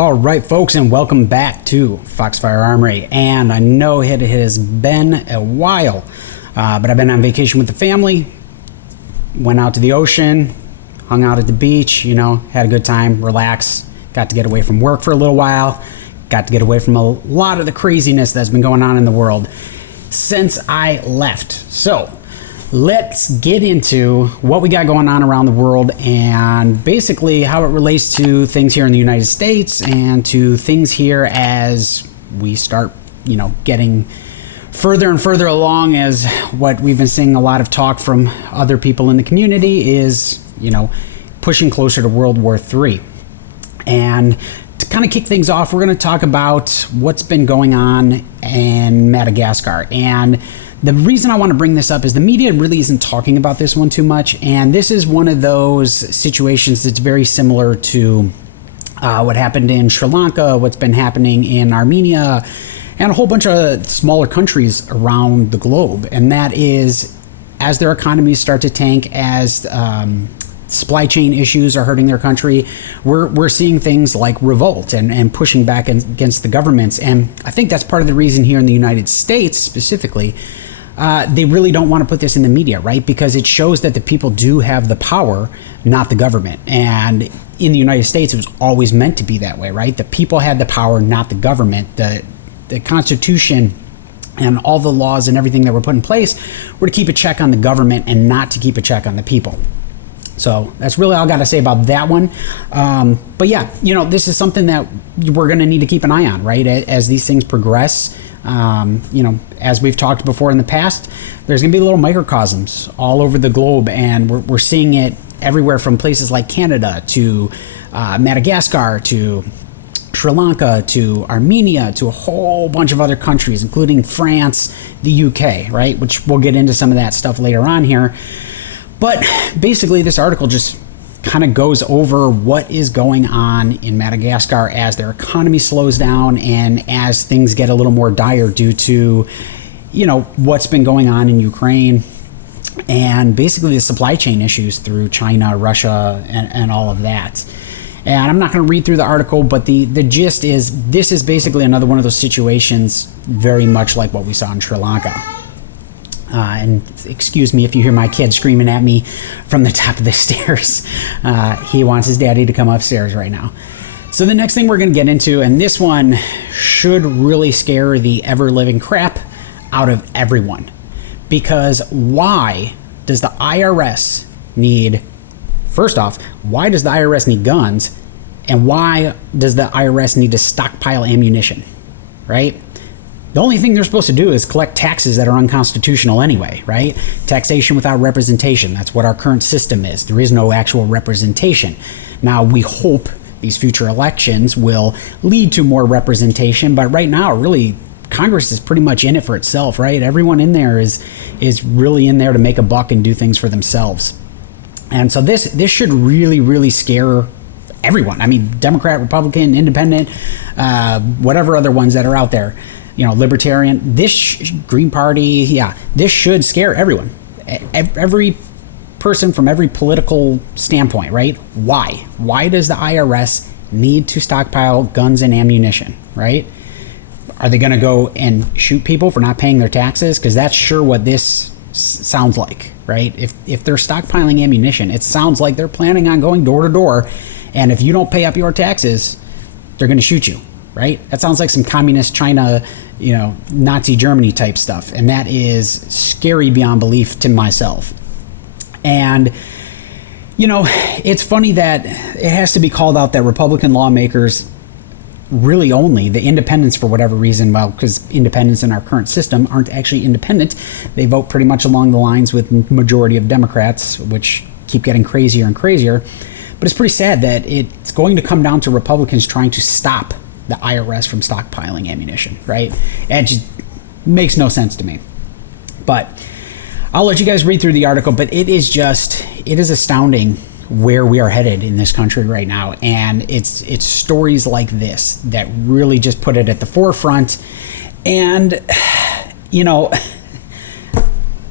All right, folks, and welcome back to Foxfire Armory. And I know it has been a while, but I've been on vacation with the family, went out to the ocean, hung out at the beach, had a good time, relaxed, got to get away from work for a little while, got to get away from a lot of the craziness that's been going on in the world since I left. So let's get into what we got going on around the world and basically how it relates to things here in the United States and to things here as we start, getting further and further along, as what we've been seeing a lot of talk from other people in the community is, pushing closer to World War III. And to kind of kick things off, we're going to talk about what's been going on in Madagascar. And the reason I want to bring this up is the media really isn't talking about this one too much, and this is one of those situations that's very similar to what happened in Sri Lanka, what's been happening in Armenia, and a whole bunch of smaller countries around the globe. And that is, as their economies start to tank, as supply chain issues are hurting their country, we're seeing things like revolt and pushing back against the governments. And I think that's part of the reason here in the United States specifically, they really don't want to put this in the media, right? Because it shows that the people do have the power, not the government. And in the United States, it was always meant to be that way, right? The people had the power, not the government. The Constitution and all the laws and everything that were put in place were to keep a check on the government and not to keep a check on the people. So that's really all I got to say about that one. But yeah, this is something that we're going to need to keep an eye on, right? As these things progress. As we've talked before in the past, there's going to be little microcosms all over the globe, and we're seeing it everywhere from places like Canada to Madagascar to Sri Lanka to Armenia to a whole bunch of other countries, including France, the UK, right? Which we'll get into some of that stuff later on here. But basically, this article just kind of goes over what is going on in Madagascar as their economy slows down and as things get a little more dire due to, what's been going on in Ukraine and basically the supply chain issues through China, Russia, and all of that. And I'm not going to read through the article, but the gist is this is basically another one of those situations very much like what we saw in Sri Lanka. And excuse me if you hear my kid screaming at me from the top of the stairs. He wants his daddy to come upstairs right now. So the next thing we're going to get into, and this one should really scare the ever-living crap out of everyone. Because why does the IRS need, first off, why does the IRS need guns? And why does the IRS need to stockpile ammunition, right? The only thing they're supposed to do is collect taxes that are unconstitutional anyway, right? Taxation without representation. That's what our current system is. There is no actual representation. Now, we hope these future elections will lead to more representation, but right now, really, Congress is pretty much in it for itself, right? Everyone in there is really in there to make a buck and do things for themselves. And so this should really, really scare everyone. I mean, Democrat, Republican, Independent, whatever other ones that are out there. Libertarian, Green Party, this should scare everyone. Every person from every political standpoint, right? Why? Why does the IRS need to stockpile guns and ammunition, right? Are they going to go and shoot people for not paying their taxes? Because that's sure what this sounds like, right? If they're stockpiling ammunition, it sounds like they're planning on going door to door, and if you don't pay up your taxes, they're going to shoot you. Right? That sounds like some communist China, Nazi Germany type stuff. And that is scary beyond belief to myself. And, it's funny that it has to be called out that Republican lawmakers really only, the independents for whatever reason, because independents in our current system aren't actually independent. They vote pretty much along the lines with majority of Democrats, which keep getting crazier and crazier. But it's pretty sad that it's going to come down to Republicans trying to stop the IRS from stockpiling ammunition, right? It just makes no sense to me. But I'll let you guys read through the article, but it is astounding where we are headed in this country right now. And it's stories like this that really just put it at the forefront. And,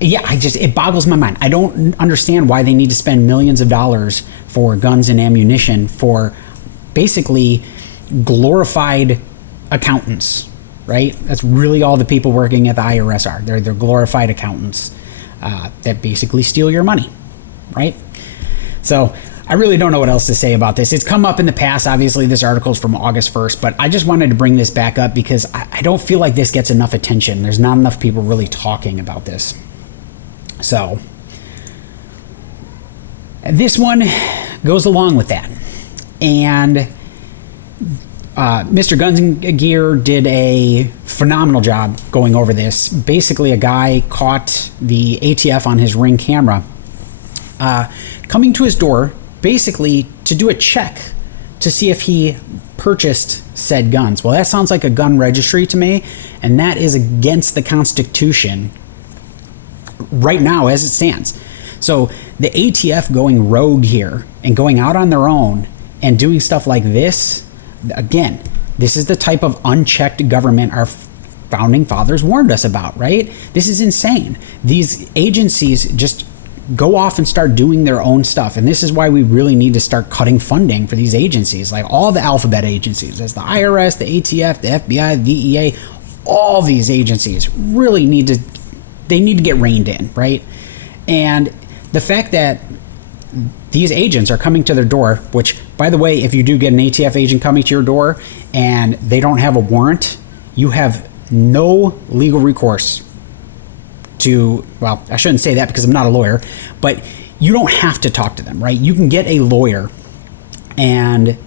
it boggles my mind. I don't understand why they need to spend millions of dollars for guns and ammunition for basically glorified accountants, right? That's really all the people working at the IRS are. They're glorified accountants that basically steal your money, right? So I really don't know what else to say about this. It's come up in the past. Obviously, this article is from August 1st, but I just wanted to bring this back up because I don't feel like this gets enough attention. There's not enough people really talking about this. So this one goes along with that. And Mr. Guns and Gear did a phenomenal job going over this. Basically, a guy caught the ATF on his Ring camera coming to his door, basically to do a check to see if he purchased said guns. Well, that sounds like a gun registry to me, and that is against the Constitution right now as it stands. So the ATF going rogue here and going out on their own and doing stuff like this, again, this is the type of unchecked government our founding fathers warned us about, right? This is insane. These agencies just go off and start doing their own stuff. And this is why we really need to start cutting funding for these agencies, like all the alphabet agencies. There's the IRS, the ATF, the FBI, the DEA, all these agencies really need to get reined in, right? And the fact that these agents are coming to their door, which, by the way, if you do get an ATF agent coming to your door and they don't have a warrant, you have no legal recourse to, well, I shouldn't say that because I'm not a lawyer, but you don't have to talk to them, right? You can get a lawyer and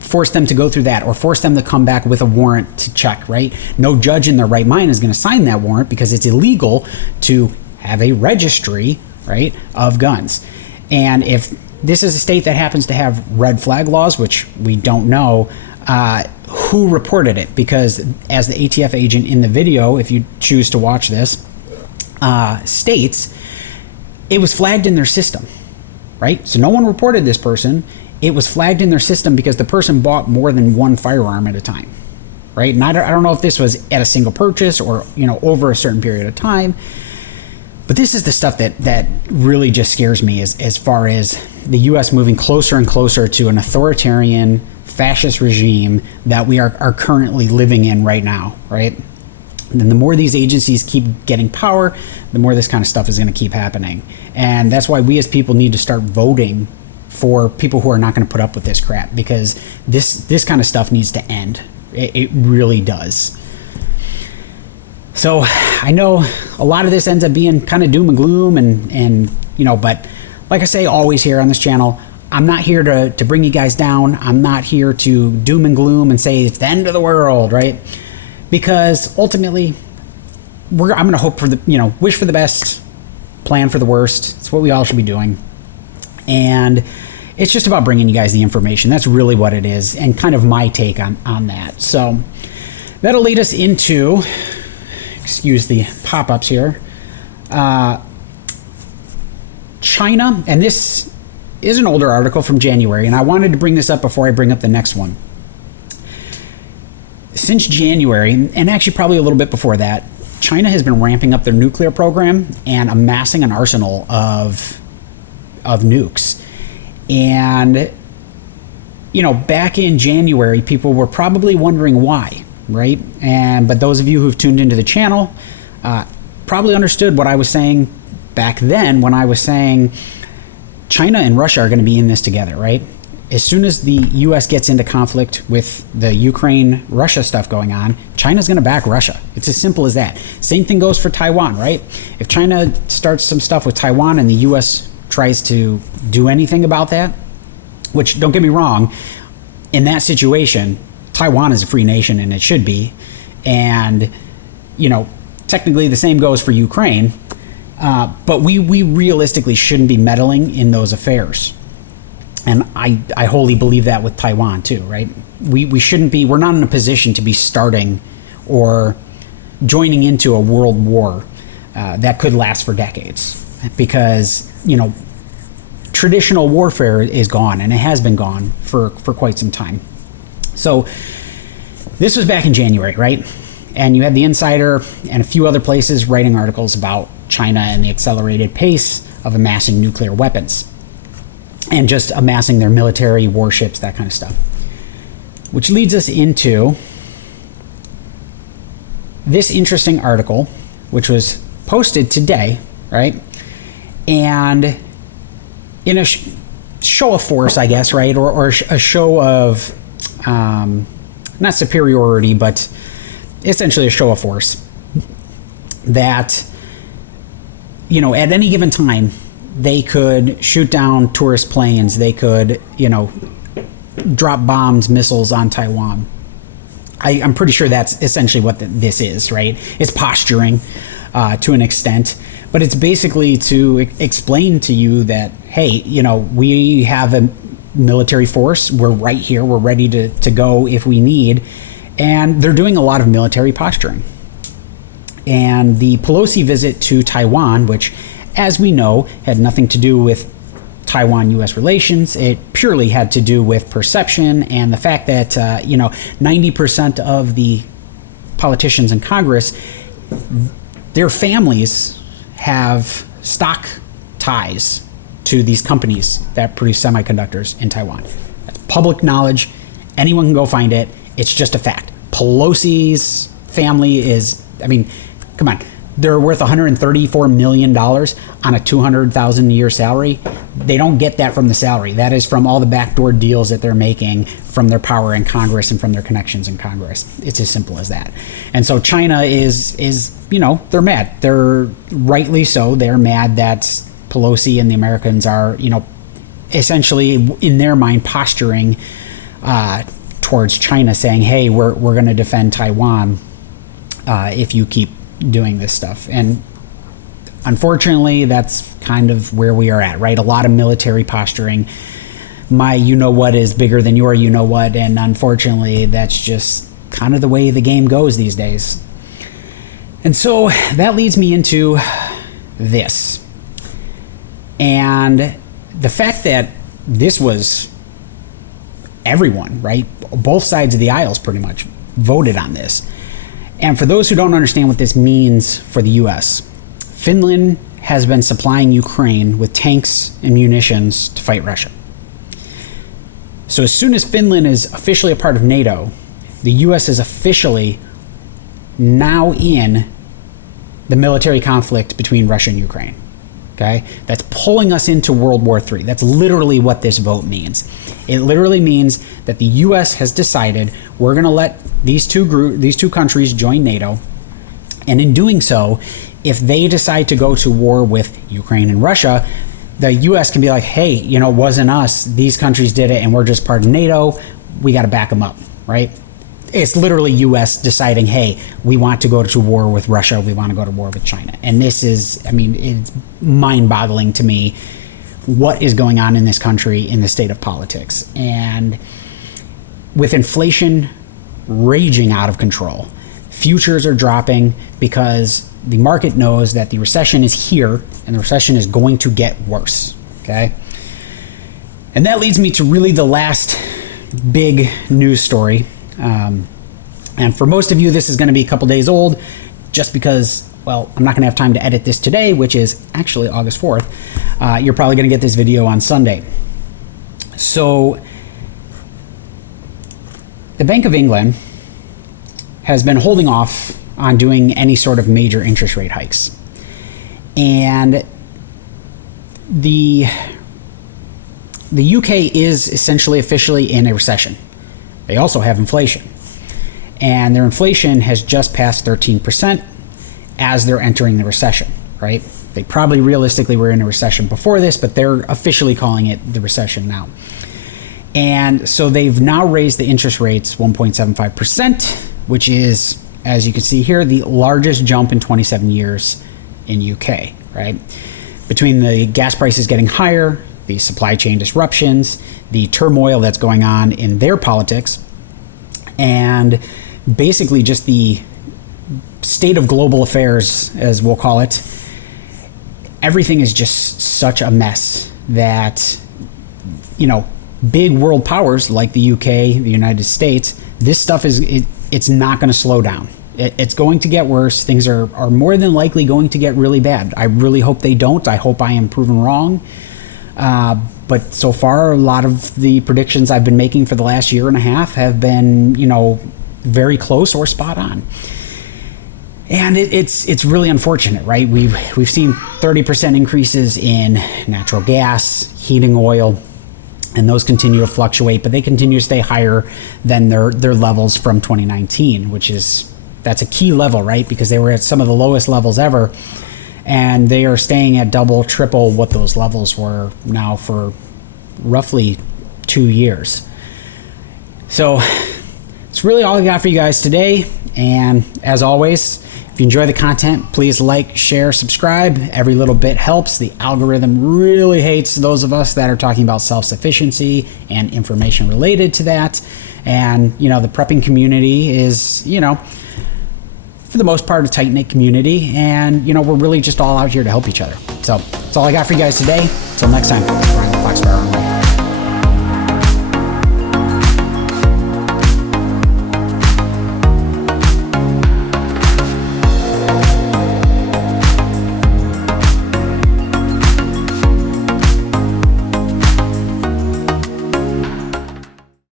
force them to go through that, or force them to come back with a warrant to check, right? No judge in their right mind is going to sign that warrant because it's illegal to have a registry, right, of guns. And if this is a state that happens to have red flag laws, which we don't know, who reported it? Because as the ATF agent in the video, if you choose to watch this, states, it was flagged in their system, right? So no one reported this person. It was flagged in their system because the person bought more than one firearm at a time, right? And I don't know if this was at a single purchase or, over a certain period of time. But this is the stuff that really just scares me as far as the U.S. moving closer and closer to an authoritarian fascist regime that we are currently living in right now, right? And then the more these agencies keep getting power, the more this kind of stuff is going to keep happening. And that's why we as people need to start voting for people who are not going to put up with this crap, because this kind of stuff needs to end. It really does. So I know a lot of this ends up being kind of doom and gloom and but like I say always here on this channel, I'm not here to bring you guys down. I'm not here to doom and gloom and say it's the end of the world, right? Because ultimately, I'm going to hope for the, wish for the best, plan for the worst. It's what we all should be doing. And it's just about bringing you guys the information. That's really what it is, and kind of my take on that. So that'll lead us into, excuse the pop-ups here, China. And this is an older article from January, and I wanted to bring this up before I bring up the next one. Since January, and actually probably a little bit before that, China has been ramping up their nuclear program and amassing an arsenal of nukes. And, back in January, people were probably wondering why, right? But those of you who've tuned into the channel probably understood what I was saying back then when I was saying China and Russia are going to be in this together, right? As soon as the U.S. gets into conflict with the Ukraine-Russia stuff going on, China's going to back Russia. It's as simple as that. Same thing goes for Taiwan, right? If China starts some stuff with Taiwan and the U.S. tries to do anything about that, which, don't get me wrong, in that situation, Taiwan is a free nation, and it should be. And, technically the same goes for Ukraine. But we realistically shouldn't be meddling in those affairs. And I wholly believe that with Taiwan too, right? We shouldn't be, we're not in a position to be starting or joining into a world war that could last for decades, because, traditional warfare is gone, and it has been gone for quite some time. So this was back in January, right? And you had the Insider and a few other places writing articles about China and the accelerated pace of amassing nuclear weapons and just amassing their military warships, that kind of stuff. Which leads us into this interesting article, which was posted today, right? And in a show of force, I guess, right? Or a show of, not superiority, but essentially a show of force that, you know, at any given time, they could shoot down tourist planes. They could, you know, drop bombs, missiles on Taiwan. I'm pretty sure that's essentially what this is, right? It's posturing to an extent, but it's basically to explain to you that, hey, you know, we have a military force. We're right here. We're ready to go if we need. And they're doing a lot of military posturing. And the Pelosi visit to Taiwan, which, as we know, had nothing to do with Taiwan-U.S. relations. It purely had to do with perception and the fact that, 90% of the politicians in Congress, their families have stock ties to these companies that produce semiconductors in Taiwan. That's public knowledge. Anyone can go find it. It's just a fact. Pelosi's family is, I mean, come on. They're worth $134 million on a $200,000 a year salary. They don't get that from the salary. That is from all the backdoor deals that they're making from their power in Congress and from their connections in Congress. It's as simple as that. And so China is they're mad. They're rightly so. They're mad that Pelosi and the Americans are, essentially in their mind posturing towards China, saying, hey, we're going to defend Taiwan if you keep doing this stuff. And unfortunately, that's kind of where we are at, right? A lot of military posturing. My you-know-what is bigger than your you-know-what, and unfortunately, that's just kind of the way the game goes these days. And so that leads me into this. And the fact that this was everyone, right? Both sides of the aisles pretty much voted on this. And for those who don't understand what this means for the U.S., Finland has been supplying Ukraine with tanks and munitions to fight Russia. So as soon as Finland is officially a part of NATO, the U.S. is officially now in the military conflict between Russia and Ukraine. Okay? That's pulling us into World War III. That's literally what this vote means. It literally means that the U.S. has decided we're going to let these two countries join NATO, and in doing so, if they decide to go to war with Ukraine and Russia, the U.S. can be like, hey, it wasn't us. These countries did it, and we're just part of NATO. We got to back them up, right? It's literally U.S. deciding, hey, we want to go to war with Russia. We want to go to war with China. And this is, it's mind-boggling to me what is going on in this country in the state of politics. And with inflation raging out of control, futures are dropping because the market knows that the recession is here and the recession is going to get worse. Okay. And that leads me to really the last big news story. And for most of you, this is going to be a couple days old just because, well, I'm not going to have time to edit this today, which is actually August 4th. You're probably going to get this video on Sunday. So the Bank of England has been holding off on doing any sort of major interest rate hikes. And the UK is essentially officially in a recession. They also have inflation. And their inflation has just passed 13% as they're entering the recession, right? They probably realistically were in a recession before this, but they're officially calling it the recession now. And so they've now raised the interest rates 1.75%, which is, as you can see here, the largest jump in 27 years in UK, right? Between the gas prices getting higher, the supply chain disruptions, the turmoil that's going on in their politics, and basically just the state of global affairs, as we'll call it, everything is just such a mess that, big world powers like the UK, the United States, this stuff it's not going to slow down. It's going to get worse. Things are more than likely going to get really bad. I really hope they don't. I hope I am proven wrong. But so far, a lot of the predictions I've been making for the last year and a half have been, very close or spot on. And it's really unfortunate, right? We've seen 30% increases in natural gas, heating oil, and those continue to fluctuate, but they continue to stay higher than their levels from 2019, that's a key level, right? Because they were at some of the lowest levels ever, and they are staying at double, triple what those levels were now for roughly 2 years. So it's really all I got for you guys today. And as always, if you enjoy the content, please like, share, subscribe. Every little bit helps. The algorithm really hates those of us that are talking about self-sufficiency and information related to that. And, the prepping community is, for the most part, a tight-knit community. And, we're really just all out here to help each other. So that's all I got for you guys today. Until next time, Foxfire Armory.